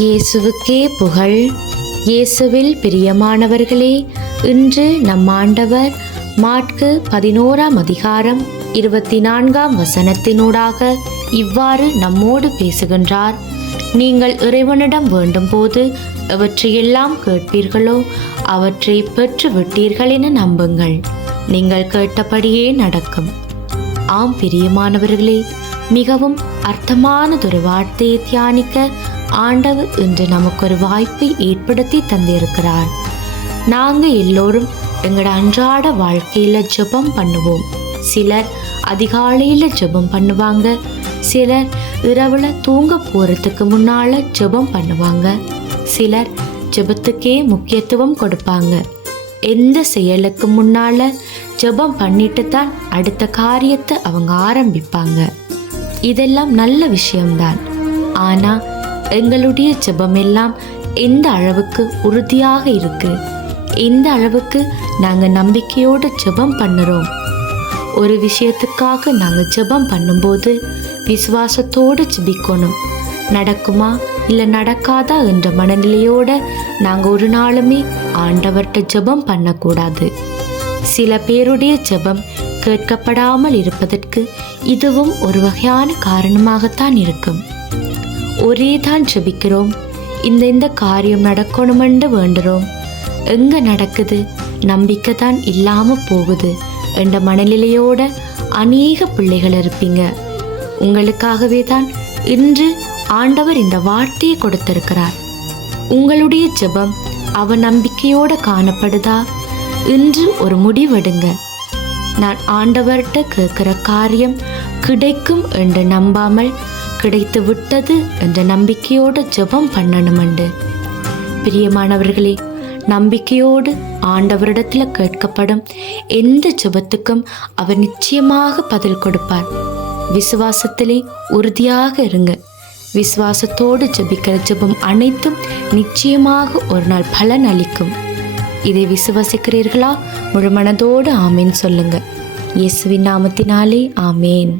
இயேசுவுக்கே புகழ். இயேசுவில் பிரியமானவர்களே, இன்று நம் ஆண்டவர் மாற்கு 11ஆம் அதிகாரம் 24ஆம் வசனத்தினூடாக இவ்வாறு நம்மோடு பேசுகின்றார். நீங்கள் இறைவனிடம் வேண்டும் போது எவற்றையெல்லாம் கேட்பீர்களோ அவற்றை பெற்று விட்டீர்கள் என நம்புங்கள். நீங்கள் கேட்டபடியே நடக்கும். ஆம் பிரியமானவர்களே, மிகவும் அர்த்தமானதொரு வார்த்தையை தியானிக்க ஆண்டவர் இன்று நமக்கு ஒரு வாய்ப்பை ஏற்படுத்தி தந்திருக்கிறார். நாங்கள் எல்லோரும் எங்களோட அன்றாட வாழ்க்கையில ஜெபம் பண்ணுவோம். சிலர் அதிகாலையில ஜெபம் பண்ணுவாங்க, சிலர் இரவுல தூங்க போறதுக்கு முன்னால ஜெபம் பண்ணுவாங்க, சிலர் ஜெபத்துக்கே முக்கியத்துவம் கொடுப்பாங்க. எந்த செயலுக்கு முன்னால ஜெபம் பண்ணிட்டு தான் அடுத்த காரியத்தை அவங்க ஆரம்பிப்பாங்க. இதெல்லாம் நல்ல விஷயம்தான். ஆனா எங்களுடைய ஜெபம் எல்லாம் எந்த அளவுக்கு உறுதியாக இருக்கு, எந்த அளவுக்கு நாங்கள் நம்பிக்கையோடு ஜெபம் பண்ணுறோம். ஒரு விஷயத்துக்காக நாங்கள் ஜெபம் பண்ணும்போது விசுவாசத்தோடு ஜெபிக்கணும். நடக்குமா இல்லை நடக்காதா என்ற மனநிலையோடு நாங்கள் ஒரு நாளுமே ஆண்டவர்கிட்ட ஜெபம் பண்ணக்கூடாது. சில பேருடைய ஜெபம் கேட்கப்படாமல் இருப்பதற்கு இதுவும் ஒரு வகையான காரணமாகத்தான் இருக்கும். ஒரே தான் ஜெபிக்கிறோம், இந்த காரியம் நடக்கணுமென்று வேண்டுறோம், எங்க நடக்குது, நம்பிக்கை தான் இல்லாமல் போகுது என்ற மனநிலையோட அநேக பிள்ளைகள் இருப்பீங்க. உங்களுக்காகவே தான் இன்று ஆண்டவர் இந்த வார்த்தையை கொடுத்திருக்கிறார். உங்களுடைய ஜெபம் அவ நம்பிக்கையோட காணப்படுதா? இன்று ஒரு முடிவெடுங்க. நான் ஆண்டவர்கிட்ட கேட்கிற காரியம் கிடைக்கும் என்று நம்பாமல் கிடைத்து விட்டது என்ற நம்பிக்கையோடு ஜெபம் பண்ணணுமெண்டு. பிரியமானவர்களே, நம்பிக்கையோடு ஆண்டவரிடத்தில் கேட்கப்படும் எந்த ஜெபத்துக்கும் அவர் நிச்சயமாக பதில் கொடுப்பார். விசுவாசத்திலே உறுதியாக இருங்க. விசுவாசத்தோடு ஜெபிக்கிற ஜெபம் அனைத்தும் நிச்சயமாக ஒரு நாள் பலன் அளிக்கும். இதை விசுவாசிக்கிறீர்களா? முழு மனதோடு ஆமேன் சொல்லுங்க. இயேசுவின் நாமத்தினாலே ஆமேன்.